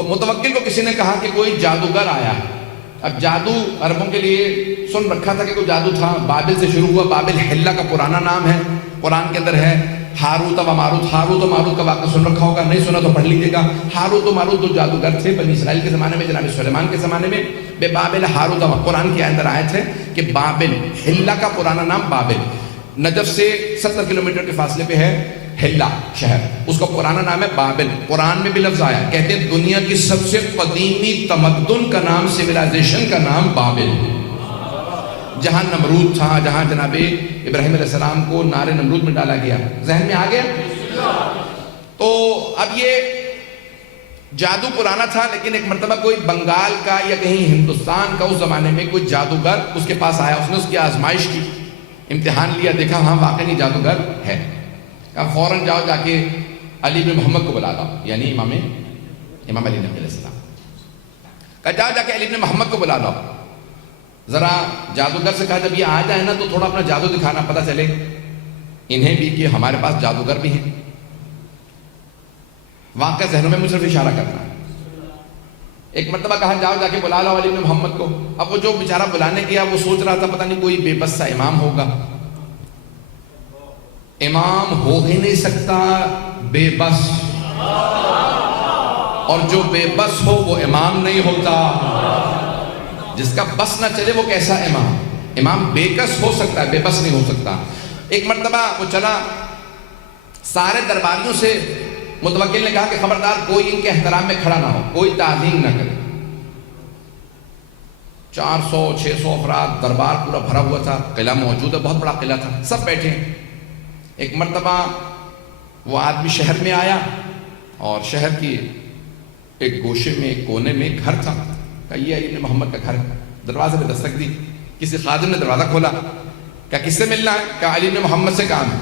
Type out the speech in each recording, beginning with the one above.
تو متوکل کو کسی نے کہا کہ کوئی جادوگر آیا ہے. اب جادو عربوں کے لیے سن رکھا تھا کہ کوئی جادو تھا. بابل سے شروع ہوا. بابل حلہ کا پرانا نام ہے, قرآن کے اندر ہے. ہاروت و ماروت, ہاروت و ماروت کا واقعہ سن رکھا ہوگا, نہیں سنا تو پڑھ لیجیے گا. ہاروت و ماروت دو جادوگر تھے بنی اسرائیل کے زمانے میں, جناب سلیمان کے زمانے میں. بے بابل ہاروت و, قرآن کے اندر آئے تھے کہ بابل, حلہ کا پرانا نام بابل, نجف سے 70 کلومیٹر کے فاصلے پہ ہے حلہ شہر, اس کا پرانا نام ہے بابل. قرآن میں بھی لفظ آیا, کہتے ہیں دنیا کی سب سے قدیمی تمدن کا نام, سویلائزیشن کا نام بابل. جہاں نمرود تھا, جہاں جناب ابراہیم علیہ السلام کو نار نمرود میں ڈالا گیا. ذہن میں آ گیا؟ تو اب یہ جادو پرانا تھا, لیکن ایک مرتبہ کوئی بنگال کا یا کہیں ہندوستان کا اس زمانے میں کوئی جادوگر اس کے پاس آیا. اس نے اس کی آزمائش کی, امتحان لیا, دیکھا ہاں واقعی جادوگر ہے. کہا فوراً جاؤ جا کے علی بن محمد کو بلا لاؤ, یعنی امام علی نبی علیہ السلام. کہا جاؤ جا کے علی بن محمد کو بلا لاؤ. ذرا جادوگر سے کہا جب یہ آ جائے نا تو تھوڑا اپنا جادو دکھانا, پتہ چلے انہیں بھی کہ ہمارے پاس جادوگر بھی ہیں. واقعہ ذہنوں میں مجھ صرف اشارہ کرنا ہے. ایک مرتبہ کہا جاؤ جا کے بلا لاؤ علی بن محمد کو. اب وہ جو بیچارہ بلانے گیا وہ سوچ رہا تھا پتہ نہیں کوئی بے بس سا امام ہوگا. امام ہو ہی نہیں سکتا بے بس, اور جو بے بس ہو وہ امام نہیں ہوتا. جس کا بس نہ چلے وہ کیسا امام؟ امام بے کس ہو سکتا ہے, بے بس نہیں ہو سکتا. ایک مرتبہ وہ چلا, سارے درباریوں سے متوکل نے کہا کہ خبردار کوئی ان کے احترام میں کھڑا نہ ہو, کوئی تعظیم نہ کرے. 400-600 افراد, دربار پورا بھرا ہوا تھا, قلعہ موجود ہے, بہت بڑا قلعہ تھا, سب بیٹھے. ایک مرتبہ وہ آدمی شہر میں آیا اور شہر کی ایک گوشے میں, ایک کونے میں ایک گھر تھا. کہا یہ علی بن محمد کا گھر. دروازے پہ دستک دی, کسی خادم نے دروازہ کھولا. کہا کس سے ملنا ہے؟ کہا علی بن محمد سے کام ہے.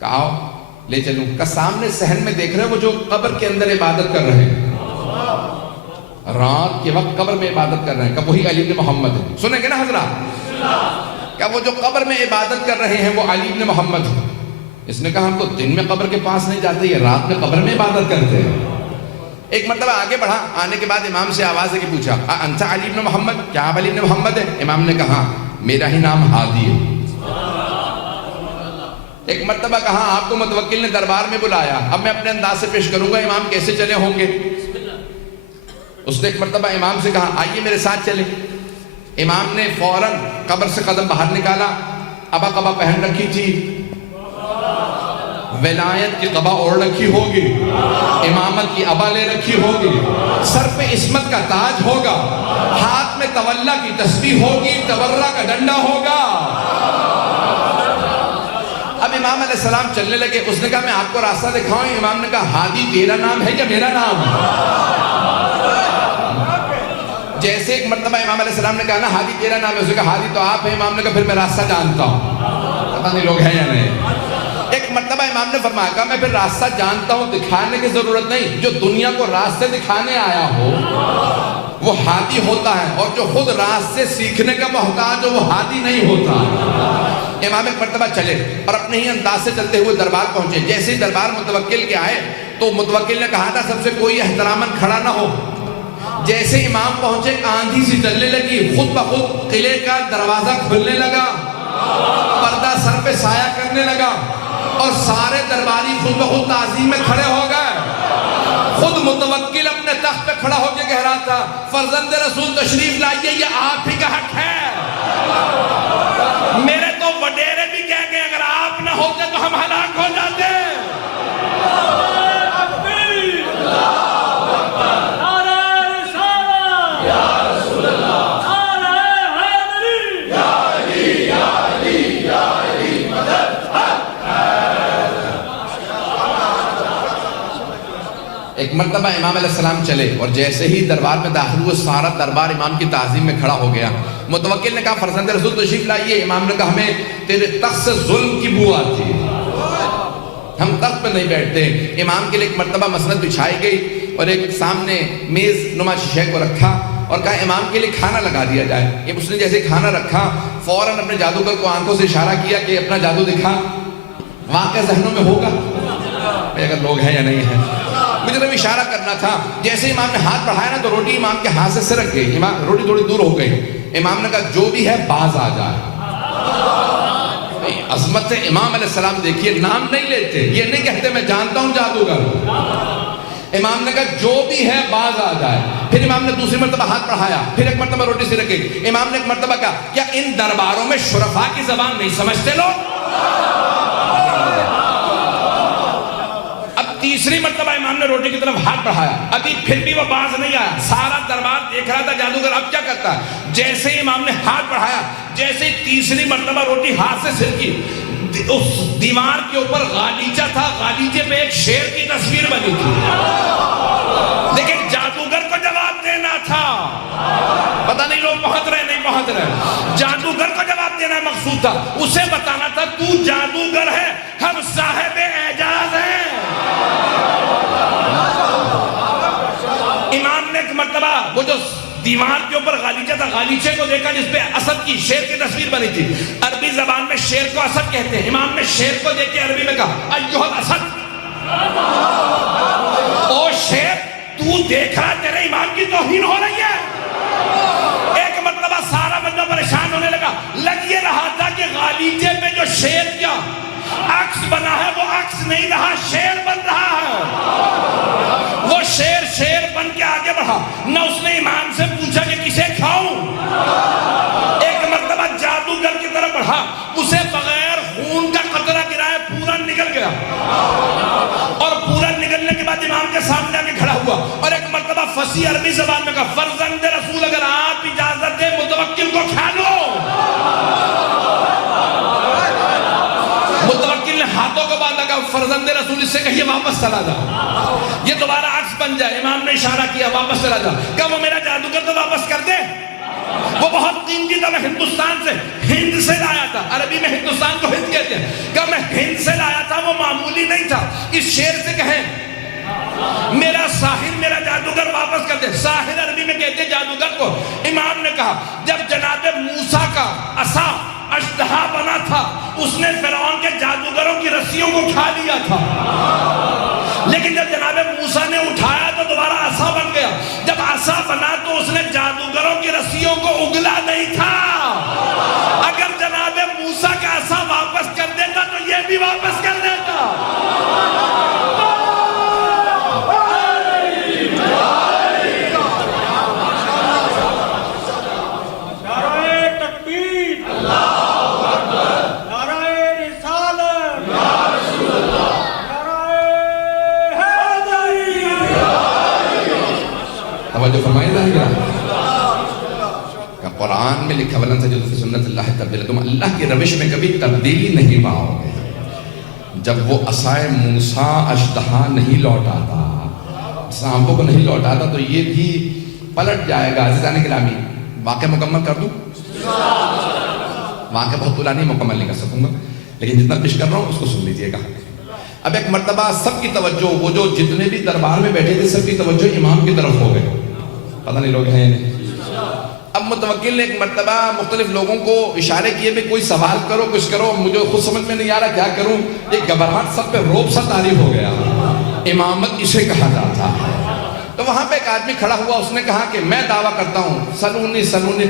کہا آؤ لے چلوں. کہا سامنے صحن میں دیکھ رہے وہ جو قبر کے اندر عبادت کر رہے ہیں, رات کے وقت قبر میں عبادت کر رہے ہیں, کہا وہی علی بن محمد ہے. سنیں گے نا حضرات؟ کہا وہ جو قبر میں عبادت کر رہے ہیں وہ علی بن محمد ہے. اس نے کہا ہم تو دن میں قبر کے پاس نہیں جاتے, یہ رات میں قبر میں عبادت کرتے ہیں. ایک مرتبہ آگے بڑھا, آنے کے بعد امام سے آواز ہے کہ پوچھا انت علی بن محمد, کیا آپ علی بن محمد ہے؟ امام نے کہا میرا ہی نام ہادی ہے. ایک مرتبہ کہا آپ کو متوکل نے دربار میں بلایا, اب میں اپنے انداز سے پیش کروں گا, امام کیسے چلے ہوں گے. اس نے ایک مرتبہ امام سے کہا آئیے میرے ساتھ چلے. امام نے فوراً قبر سے قدم باہر نکالا, ابا قبا پہن رکھی تھی, ولایت کی قبا اوڑھ رکھی ہوگی, امامت کی ابا لے رکھی ہوگی, سر پہ عصمت کا تاج ہوگا, ہاتھ میں تولا کی تسبیح ہوگی, تورا کا ڈنڈا ہوگا. اب امام علیہ السلام چلنے لگے. اس نے کہا میں آپ کو راستہ دکھاؤں. امام نے کہا ہادی تیرا نام ہے یا میرا نام؟ جیسے ایک مرتبہ امام علیہ السلام نے کہا نا ہادی تیرا نام ہے, اس نے کہا ہادی تو آپ ہیں. امام نے کہا پھر میں راستہ جانتا ہوں. پتہ نہیں لوگ ہیں یا نہیں. ایک مرتبہ امام نے فرمایا کہا میں پھر راستہ جانتا ہوں, دکھانے کی ضرورت نہیں. جو دنیا کو راستے دکھانے آیا ہو وہ ہادی ہوتا ہے, اور جو خود راستے سیکھنے کا محتاج ہو وہ ہادی نہیں ہوتا. امام ایک مرتبہ چلے اور اپنے ہی انداز سے چلتے ہوئے دربار پہنچے. جیسے ہی دربار متوکل کے آئے تو متوکل نے کہا تھا سب سے کوئی احتراماً کھڑا نہ ہو. جیسے امام پہنچے آندھی سی چلنے لگی, خود بخود قلعے کا دروازہ کھلنے لگا, پردہ سر پہ سایہ کرنے لگا, اور سارے درباری خود بخود تعظیم میں کھڑے ہو گئے. خود متوکل اپنے تخت پہ کھڑا ہو کے کہہ رہا تھا فرزند رسول تشریف لائیے, یہ آپ ہی کا حق ہے. میرے تو وڈیرے بھی کہہ گئے اگر آپ نہ ہوتے تو ہم ہلاک ہو جاتے. ایک مرتبہ امام علیہ السلام چلے اور جیسے ہی دربار میں داخل ہوئے سارا دربار امام کی تعظیم میں کھڑا ہو گیا. متوکل نے کہا فرزند رسول تشریف لائیے. امام نے کہا ہمیں تیرے تخت سے ظلم کی بو آتی ہے, ہم تخت پہ نہیں بیٹھتے. امام کے لیے ایک مرتبہ مسند بچھائی گئی اور ایک سامنے میز نما شیشے کو رکھا اور کہا امام کے لیے کھانا لگا دیا جائے. اس نے جیسے کھانا رکھا فوراً اپنے جادوگر کو آنکھوں سے اشارہ کیا کہ اپنا جادو دکھا. واقعہ ذہنوں میں ہوگا اگر لوگ ہیں یا نہیں ہیں. مجھے تو اشارہ کرنا تھا، جیسے امام نے ہاتھ بڑھایا نا تو روٹی امام کے ہاتھ سے سرک گئی، امام روٹی تھوڑی دور ہو گئی، امام نے کہا جو بھی ہے باز آ جائے۔ عظمت امام علیہ السلام دیکھیے، نام نہیں لیتے، یہ نہیں کہتے میں جانتا ہوں جادوگر، امام نے کہا جو بھی ہے باز آ جائے۔ پھر امام نے دوسری مرتبہ ہاتھ بڑھایا، پھر ایک مرتبہ روٹی سرک گئی، امام نے ایک مرتبہ کہا کیا ان درباروں میں شرفاء کی زبان نہیں سمجھتے لوگ؟ اب تیسری مرتبہ امام نے روٹی کی طرف ہاتھ بڑھایا، ابھی پھر بھی وہ باز نہیں آیا، سارا دربار دیکھ رہا تھا جادوگر اب کیا کرتا ہے۔ جیسے ہی امام نے ہاتھ بڑھایا، جیسے ہی تیسری مرتبہ روٹی ہاتھ سے سرکی، اس دیوار کے اوپر غالیچہ تھا، غالیچے پہ ایک شیر کی تصویر بنی تھی، لیکن جادوگر کو جواب دینا تھا، پتہ نہیں لوگ پہنچ رہے نہیں پہنچ رہے، جادوگر کو جواب دینا مقصود تھا، اسے بتانا تھا تو جادوگر ہے، ہم صاحب اعجاز ہیں۔ امام نے ایک مرتبہ وہ جو دیوار کے اوپر غالیچہ تھا، غالیچے کو دیکھا جس پہ اسد کی شیر کی تصویر بنی تھی، عربی زبان میں شیر کو اسد کہتے ہیں، امام نے شیر کو دیکھ کے عربی میں کہا ایھا الاسد، او شیر تو دیکھ رہا تیرے امام کی توہین ہو رہی ہے۔ ایک مرتبہ سارا بندہ پریشان ہونے لگا، لگ یہ رہا تھا کہ غالیچے پہ جو شیر کیا عکس بنا ہے وہ عکس نہیں رہا، شیر بن رہا ہے۔ وہ شیر بن کے آگے بڑھا، نہ اس نے امام سے پوچھا کہ کسے کھاؤں، ایک مرتبہ جادوگر کی طرف بڑھا، اسے بغیر خون کا قطرہ گرائے پورا نکل گیا، اور پورا نکلنے کے بعد امام کے سامنے آگے کھڑا ہوا، اور ایک مرتبہ فصیح عربی زبان میں کہا فرزند رسول اگر آپ اجازت دیں متوکل کو کھا لو۔ متوکل نے ہاتھوں کو باندھا، کہا فرزند رسول اس سے کہیے واپس چلا جا، یہ دوبارہ عکس بن جائے، امام نے اشارہ کیا واپس چلا جا، کہا وہ میرا جادوگر تو واپس کر دے، وہ بہت قیمتی تھا، میں ہندوستان سے ہند سے لایا تھا، عربی میں ہندوستان کو ہند کہتے ہیں، کہا میں ہند سے لایا تھا، وہ معمولی نہیں تھا، اس شیر سے کہیں میرا ساحر میرا جادوگر واپس کر دے، ساحر عربی میں کہتے ہیں جادوگر کو۔ امام نے کہا جب جناب موسیٰ کا عصا اژدہا بنا تھا، اس نے فرعون کے جادوگروں کی رسیوں کو کھا لیا تھا، لیکن جب جناب موسیٰ نے اٹھایا تو دوبارہ عصا بن گیا، جب عصا بنا تو اس نے جادوگروں کی رسیوں کو اگلا نہیں تھا، اگر جناب موسیٰ کا عصا واپس کر دیتا تو یہ بھی واپس کر دیتا۔ جو فرمائے رہے گا کہ قرآن میں لکھا ولن تجد فی سنت اللہ تبدیلا، تم اللہ کی روش میں کبھی تبدیلی نہیں پاؤ گے۔ جب وہ عصائے موسیٰ اژدہا نہیں لوٹاتا، سانپوں کو نہیں لوٹاتا تو یہ بھی پلٹ جائے گا۔ عزیزان گرامی واقعہ مکمل کر دوں، واقعہ بہت طولانی مکمل نہیں کر سکوں گا، لیکن جتنا پیش کر رہا ہوں اس کو سن لیجئے گا۔ اب ایک مرتبہ سب کی توجہ، وہ جو جتنے بھی دربار میں بیٹھے تھے سب کی توجہ امام کی طرف ہو گئے، پتہ نہیں لوگ ہیں یا نہیں۔ اب متوکل نے ایک مرتبہ مختلف لوگوں کو اشارے کیے بھی کوئی سوال کرو کچھ کرو، مجھے خود سمجھ میں نہیں آ رہا کیا کروں، ایک گھبراہٹ سب پہ روب سا طاری ہو گیا، امامت اسے کہا جاتا ہے۔ تو وہاں پہ ایک آدمی کھڑا ہوا، اس نے کہا کہ میں دعویٰ کرتا ہوں سلونی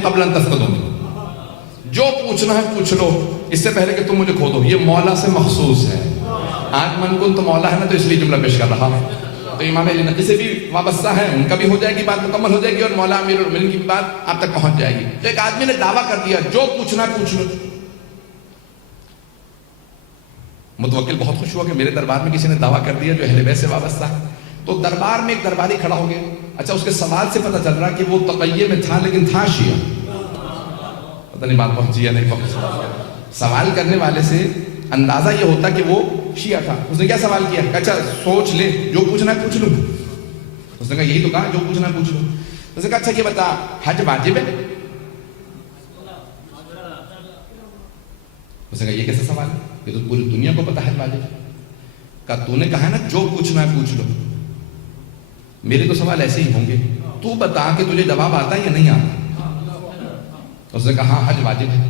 قبل ان تفقدونی، جو پوچھنا ہے پوچھ لو اس سے پہلے کہ تم مجھے کھو دو، یہ مولا سے مخصوص ہے۔ آج من کن تو مولا ہے نا، تو اس لیے جملہ پیش کر رہا ہوں۔ تو امام علی نقی سے بھی وابستہ ہے، ان کا بھی ہو جائے گی بات مکمل ہو جائے گی، اور مولا امیر المومنین کی بات آپ تک پہنچ جائے گی۔ تو ایک آدمی نے دعویٰ کر دیا جو پوچھنا پوچھ لو۔ متوکل بہت خوش ہوا کہ میرے دربار میں کسی نے دعویٰ کر دیا جو اہل بیت سے وابستہ ہے۔ تو دربار میں ایک درباری کھڑا ہو گیا، اچھا اس کے سوال سے پتہ چل رہا کہ وہ تقیہ میں تھا لیکن تھا شیعہ، پتہ نہیں بات پہنچی یا نہیں پہنچی۔ سوال کرنے والے سے اندازہ یہ ہوتا کہ وہ شیعہ تھا۔ اس نے کیا سوال کیا کہ اچھا سوچ لے جو پوچھنا ہے پوچھ لوں۔ اس نے کہا یہی تو کہا جو پوچھنا ہے پوچھ لوں۔ اس نے کہا اچھا یہ بتا حج واجب ہے؟ اس نے کہا یہ کیسا سوال ہے، یہ تو پوری دنیا کو پتا حج واجب ہے۔ کہا تو نے کہا ہے نا جو پوچھنا ہے پوچھ لو، میرے تو سوال ایسے ہی ہوں گے، تو بتا کہ تجھے جواب آتا ہے یا نہیں آتا۔ اس نے کہا ہاں حج واجب ہے۔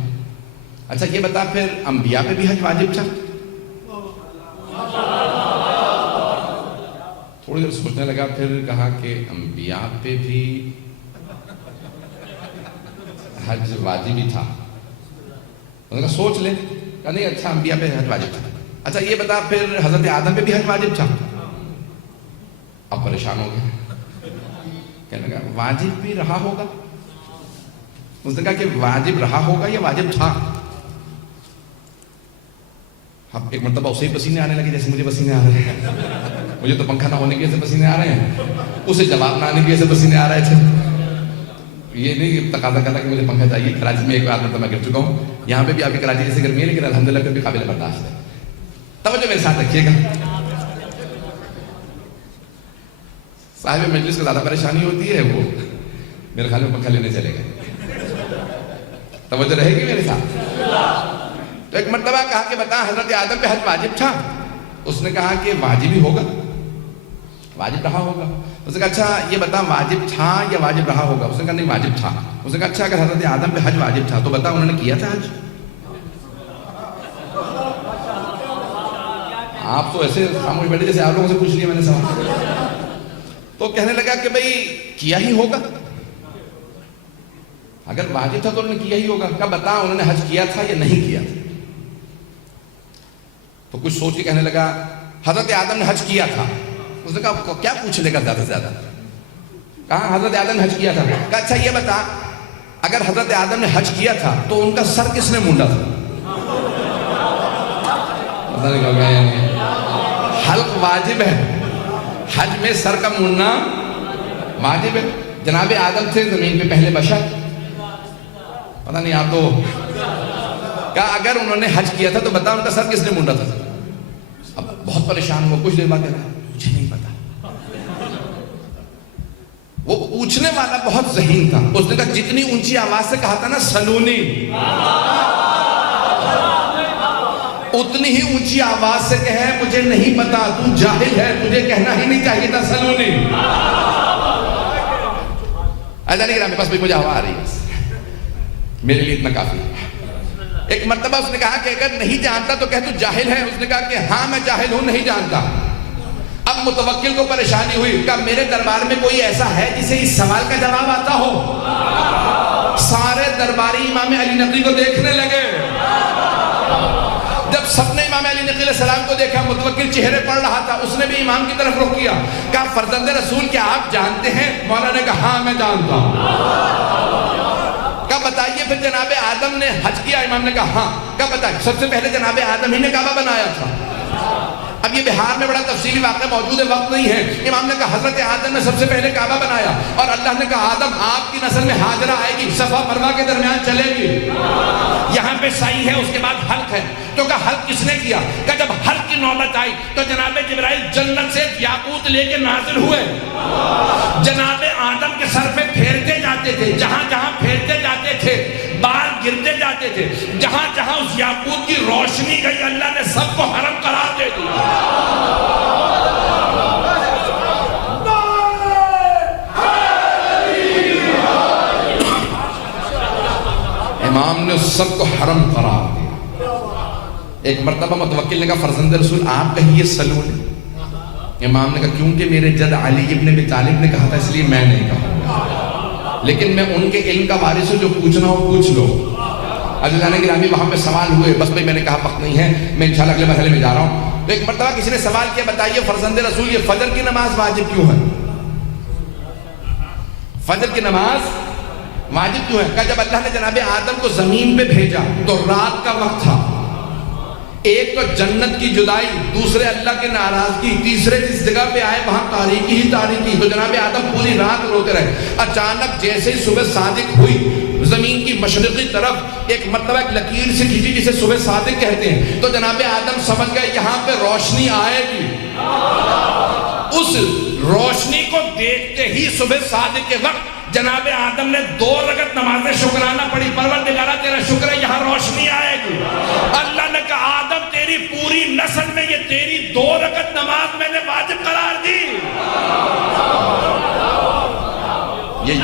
اچھا یہ بتا پھر انبیاء پہ بھی حج واجب تھا؟ تھوڑی دیر سوچنے لگا، پھر کہا کہ انبیاء پہ بھی حج واجب ہی تھا. انہوں نے کہا سوچ لے. کہا نہیں اچھا انبیاء پہ حج واجب تھا. اچھا یہ بتا پھر حضرت آدم پہ بھی حج واجب تھا؟ اب پریشان ہو گئے. کہنے لگا واجب بھی رہا ہوگا. اس نے کہا کہ واجب رہا ہوگا یا واجب تھا؟ اب ایک مرتبہ اسے پسینے آنے لگے جیسے مجھے پسینے آ رہے ہیں. مجھے تو پنکھا نہ ہونے کی وجہ سے پسینے آ رہے ہیں، اسے جواب نہ آنے کی وجہ سے پسینے آ رہے تھے. یہ نہیں تقاضا کرتا کہ مجھے پنکھا چاہیے. کراچی میں ایک بار مرتبہ گر چکا ہوں. یہاں پہ بھی آپ کی کراچی جیسے گرمی ہے لیکن الحمدللہ پھر بھی قابل برداشت ہے. توجہ میرے ساتھ رکھیے گا. صاحب مجلس کو زیادہ پریشانی ہوتی ہے، وہ میرے خیال میں پنکھا لینے چلے گئے. توجہ رہے گی میرے ساتھ. تو ایک مرتبہ کہا کہ بتا حضرت آدم پہ حج واجب تھا؟ اس نے کہا کہ واجب ہی ہوگا، واجب رہا ہوگا. اس نے کہا اچھا یہ بتا واجب تھا یا واجب رہا ہوگا؟ اس نے کہا نہیں واجب تھا. اس نے کہا اچھا اگر حضرت آدم پہ حج واجب تھا تو بتا انہوں نے کیا تھا حج؟ آپ تو ایسے خاموش بیٹھے جیسے آپ لوگوں سے پوچھ لیا میں نے سوال. تو کہنے لگا کہ بھئی کیا ہی ہوگا. اگر واجب تھا تو انہوں نے کیا ہی ہوگا. کہا بتا انہوں نے حج کیا تھا یا نہیں کیا تھا؟ تو کچھ سوچ کے کہنے لگا حضرت آدم نے حج کیا تھا. اس نے کہا کیا پوچھ لے گا زیادہ سے زیادہ. کہا حضرت آدم نے حج کیا تھا. کہا اچھا یہ بتا اگر حضرت آدم نے حج کیا تھا تو ان کا سر کس نے مونڈا تھا؟ حلق واجب ہے، حج میں سر کا مونڈنا واجب ہے. جناب آدم تھے زمین پہ پہلے بشر. پتہ نہیں آپ تو. کہا اگر انہوں نے حج کیا تھا تو بتا ان کا سر کس نے مونڈا تھا؟ اب بہت پریشان ہوا. کچھ دیر بعد کہہ رہا مجھے نہیں پتا. وہ پوچھنے والا بہت ذہین تھا. اس نے کہا جتنی اونچی آواز سے کہا تھا نا سلونی، اتنی ہی اونچی آواز سے کہے مجھے نہیں پتا، تو جاہل ہے، تجھے کہنا ہی نہیں چاہیے تھا سلونی. ایسا نہیں کہا میرے پاس بھی مجھے ہوا آ رہی ہے، میرے لیے اتنا کافی ہے. ایک مرتبہ اس نے کہا کہ اگر نہیں جانتا تو کہہ تو جاہل ہے. اس نے کہا کہ ہاں میں جاہل ہوں، نہیں جانتا. اب متوکل کو پریشانی ہوئی. کہا میرے دربار میں کوئی ایسا ہے جسے اس سوال کا جواب آتا ہو؟ سارے درباری امام علی نقی کو دیکھنے لگے. جب سب نے امام علی نقی علیہ السلام کو دیکھا، متوکل چہرے پڑھ رہا تھا، اس نے بھی امام کی طرف رخ کیا. کہا فرزند رسول کیا آپ جانتے ہیں؟ مولا نے کہا ہاں میں جانتا ہوں. کہا بتائیے پھر جناب آدم نے حج کیا؟ امام نے کہا ہاں. کہا بتائیے سب سے پہلے جناب آدم ہی نے کعبہ بنایا تھا. اب یہ بہار میں بڑا تفصیلی واقعہ موجود ہے، وقت نہیں ہے. امام نے کہا حضرت آدم نے سب سے پہلے کعبہ بنایا اور اللہ نے کہا آدم آپ کی نسل میں ہاجرہ آئے گی، صفا مروہ کے درمیان چلے گی. یہاں پہ سعی ہے، اس کے بعد حلق ہے. تو کہا حلق کس نے کیا؟ کہا جب حلق کی نوبت آئی تو جناب جبرائیل جنت سے یاقوت لے کے نازل ہوئے. جناب آدم کے سر پہ پھیرتے جاتے تھے، جہاں جہاں پھیرتے جاتے تھے بال گرتے جاتے تھے. جہاں جہاں اس یاقوت کی روشنی گئی اللہ نے سب کو حرم قرار دے دیا. امام نے سب کو حرم قرار دیا. ایک مرتبہ متوکل نے کہا فرزند رسول آپ کہیے سلونی. امام نے کہا کیونکہ میرے جد علی ابن ابی طالب نے کہا تھا اس لیے میں نہیں کہا، لیکن میں ان کے علم کا وارث ہوں، جو پوچھنا ہو پوچھ لو. عزیزان گرامی وہاں پہ سوال ہوئے، بس بھئی میں نے کہا وقت نہیں ہے، میں انشاءاللہ اگلے مرحلے میں جا رہا ہوں. تو ایک مرتبہ کسی نے سوال کیا بتائیے فرزند رسول یہ فجر کی نماز واجب کیوں ہے؟ فجر کی نماز واجب کیوں ہے؟ کہ جب اللہ نے جناب آدم کو زمین پہ بھیجا تو رات کا وقت تھا. ایک تو جنت کی جدائی، دوسرے اللہ کی ناراضگی، تیسرے جس جگہ پہ آئے وہاں تاریکی ہی تاریکی. تو جناب آدم پوری رات روتے رہے. اچانک جیسے ہی صبح صادق ہوئی، زمین کی مشرقی طرف ایک مرتبہ ایک لکیر سے کھینچی جسے صبح صادق کہتے ہیں. تو جناب آدم سمجھ گئے یہاں پہ روشنی آئے گی. اس روشنی کو دیکھتے ہی صبح صادق کے وقت جناب آدم نے 2 رکعت نماز شکرانہ پڑھی. پروردگارہ تیرا شکر ہے یہاں روشنی آئے گی. اللہ نے کہا آدم تیری پوری نسل میں یہ تیری 2 رکعت نماز میں نے واجب قرار دی. یہ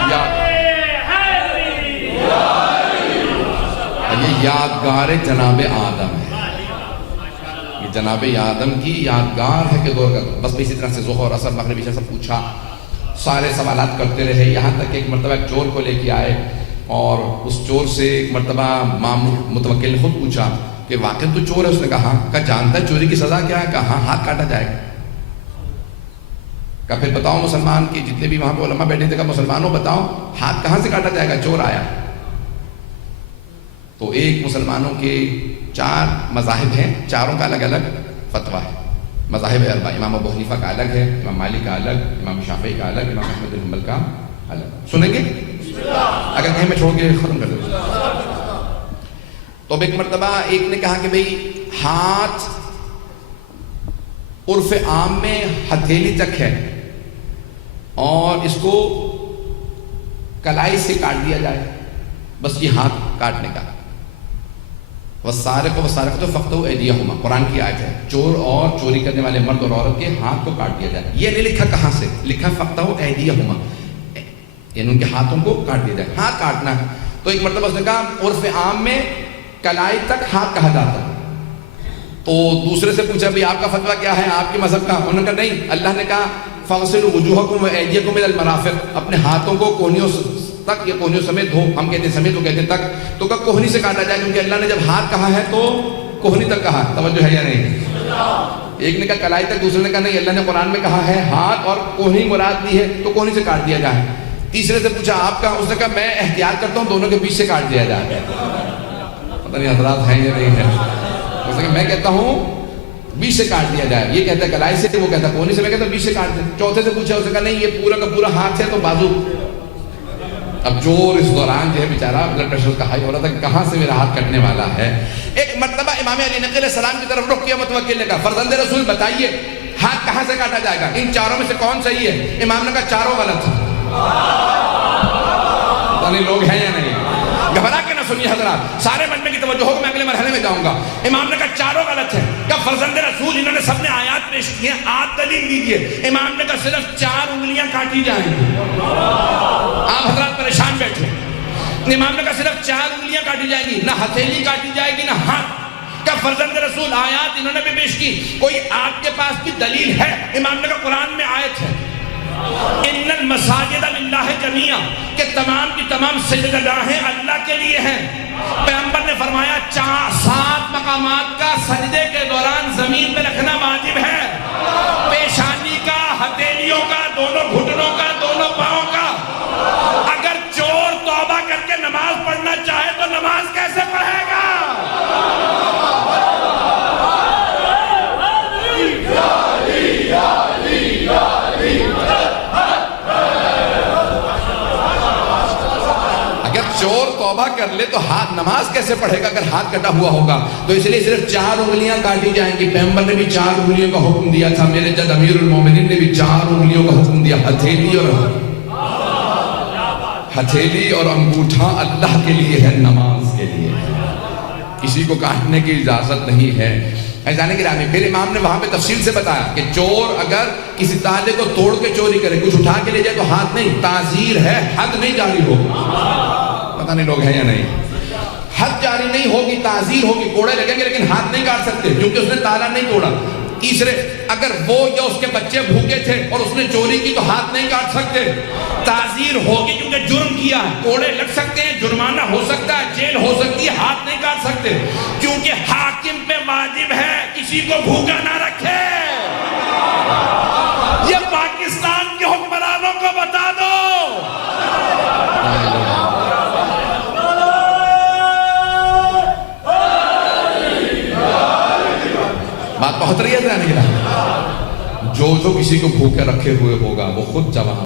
یادگار جناب آدم ہے. یہ جناب آدم کی یادگار ہے کہ دور کا بس اسی طرح سے ظہر اثر مغرب عشاء سب پوچھا، سارے سوالات کرتے رہے، یہاں تک کہ ایک مرتبہ ایک چور کو لے کے آئے اور اس چور سے ایک مرتبہ متوکل نے خود پوچھا کہ واقعی تو چور ہے؟ اس نے کہا ہاں۔ کہا جانتا ہے چوری کی سزا کیا ہے؟ کہا ہاں، ہاتھ کاٹا جائے گا۔ کہا پھر بتاؤ مسلمان کی جتنے بھی وہاں پہ علماء بیٹھے تھے، کہا مسلمانوں بتاؤ ہاتھ کہاں سے کاٹا جائے گا؟ چور آیا تو ایک مسلمانوں کے 4 مذاہب ہیں، چاروں کا الگ الگ فتویٰ ہے، مذاہب اربع، امام ابو حنیفہ کا الگ ہے، امام مالک کا الگ، امام شافعی کا الگ، امام احمد بن حنبل کا الگ۔ سنیں گے؟ اگر کہیں میں چھوڑ کے ختم کر دوں تو اب ایک مرتبہ ایک نے کہا کہ بھئی ہاتھ عرف عام میں ہتھیلی تک ہے اور اس کو کلائی سے کاٹ دیا جائے، بس یہ ہاتھ کاٹنے کا۔ والسارق والسارقۃ فاقطعوا ایدیہما، قرآن کی آیت ہے، چور اور چوری کرنے والے مرد اور عورت کے ہاتھ کو کاٹ دیا جائے۔ یہ نہیں لکھا کہاں سے، لکھا فاقطعوا ایدیہما، یعنی ان کے ہاتھوں کو کاٹ دیا جائے، ہاتھ کاٹنا ہے۔ تو ایک مرتبہ اس نے کہا عرف عام میں کلائی تک ہاتھ کہا جاتا ہے، تو دوسرے سے پوچھا بھی آپ کا فتویٰ کیا ہے، آپ کے مذہب کا؟ انہوں نے کہا نہیں، اللہ نے کہا فاغسلوا وجوہکم وایدیکم الی المرافق، اپنے ہاتھوں کو کونیوں تک یا کونیوں سمیت دھو، ہم کہتے ہیں سمیت، وہ کہتے ہیں تک، تو کہا کوہنی سے کاٹا جائے، کیونکہ اللہ نے جب ہاتھ کہا ہے تو کوہنی تک کہا۔ توجہ ہے یا نہیں؟ ایک نے کہا کلائی تک، دوسرے نے کہا نہیں، اللہ نے قرآن میں کہا ہے ہاتھ اور کوہنی مراد دی ہے تو کوہنی سے کاٹ دیا جائے۔ تیسرے سے پوچھا آپ کا؟ اس نے کہا میں احتیاط کرتا ہوں دونوں کے بیچ سے کاٹ دیا جائے۔ پتہ نہیں حضرات ہیں یا نہیں ہے؟ اس نے کہا میں کہتا ہوں بیچ سے کاٹ دیا جائے، یہ کہتا ہے کلائی سے، وہ کہتا ہے کوہنی سے، میں کہتا ہوں بیچ سے کاٹ دیں۔ چوتھے سے پوچھا، اس نے کہا نہیں یہ پورا کا پورا ہاتھ ہے تو بازو۔ اب چور اس دوران جو ہے بیچارہ بلڈ پریشر کا ہائی ہو رہا تھا کہ کہاں سے میرا ہاتھ کٹنے والا ہے۔ ایک مرتبہ امام علی نقی علیہ السلام کی طرف رخ کیا متوکل نے کہا فرزند رسول بتائیے ہاتھ کہاں سے کاٹا جائے گا، ان چاروں میں سے کون صحیح ہے؟ امام نے کہا چاروں غلط ہیں۔ پتہ نہیں لوگ ہیں یا نہیں؟ گھبرا کے نہ سنیے حضرات، سارے بننے کی توجہ ہو، میں اگلے مرحلے میں جاؤں گا۔ امام نے کہا چاروں غلط ہیں۔ کہا فرزند رسول انہوں نے سب نے آیات پیش کی ہیں، آپ دلیل دیجئے۔ امام نے کہا صرف 4 انگلیاں کاٹی جائیں گی۔ آپ حضرات پریشان بیٹھے۔ امام نے کہا صرف 4 انگلیاں کاٹی جائیں گی، نہ ہتھیلی کاٹی جائے گی نہ ہاتھ۔ کہا فرزند رسول آیات انہوں نے بھی پیش کی، کوئی آپ کے پاس بھی دلیل ہے؟ امام نے کہا قرآن میں آیت ہے ان المساجد للہ جمیعا، کہ تمام کی تمام سجدگاہیں اللہ کے لیے ہیں۔ پیغمبر نے فرمایا 7 مقامات کا سجدے کے دوران زمین پہ رکھنا واجب ہے، پیشانی کا، ہتھیلیوں کا، دونوں گھٹنوں کا، دونوں پاؤں کا۔ اگر چور توبہ کر کے نماز پڑھنا چاہے تو نماز کیسے پڑھے گا؟ چور توبہ کر لے تو ہاتھ نماز کیسے پڑھے گا اگر ہاتھ کٹا ہوا ہوگا؟ تو اس لیے صرف 4 انگلیاں کاٹی جائیں گی۔ پیغمبر نے بھی 4 انگلیوں کا حکم دیا تھا، میرے جد امیر المومنین نے بھی 4 انگلیوں کا حکم دیا، ہتھیلی اور انگوٹھا اللہ کے لیے ہے، نماز کے لیے ہے، کسی کو کاٹنے کی اجازت نہیں ہے۔ جانے گرامی پھر امام نے وہاں پہ تفصیل سے بتایا کہ چور اگر کسی تالے کو توڑ کے چوری کرے، کچھ اٹھا کے لے جائے تو ہاتھ نہیں، تعزیر ہے، حد نہیں جاری ہوگی۔ پتہ نہیں لوگ ہیں یا نہیں؟ حد جاری نہیں ہوگی، تعزیر ہوگی، کوڑے لگیں گے لیکن ہاتھ نہیں کاٹ سکتے کیونکہ اس نے تالا نہیں توڑا۔ تیسرے، اگر وہ یا اس کے بچے بھوکے تھے اور اس نے چوری کی تو ہاتھ نہیں کاٹ سکتے، تعزیر ہوگی کیونکہ جرم کیا ہے، کوڑے لگ سکتے ہیں، جرمانہ ہو سکتا ہے، جیل ہو سکتی ہے، ہاتھ نہیں کاٹ سکتے کیونکہ حاکم پہ واجب ہے کسی کو بھوکا نہ رکھے۔ یہ پاکستان کے حکمرانوں کو بتا دو۔ بات بہت رہی ہے، جو کسی کو بھوکے رکھے ہوئے ہوگا وہ خود جواب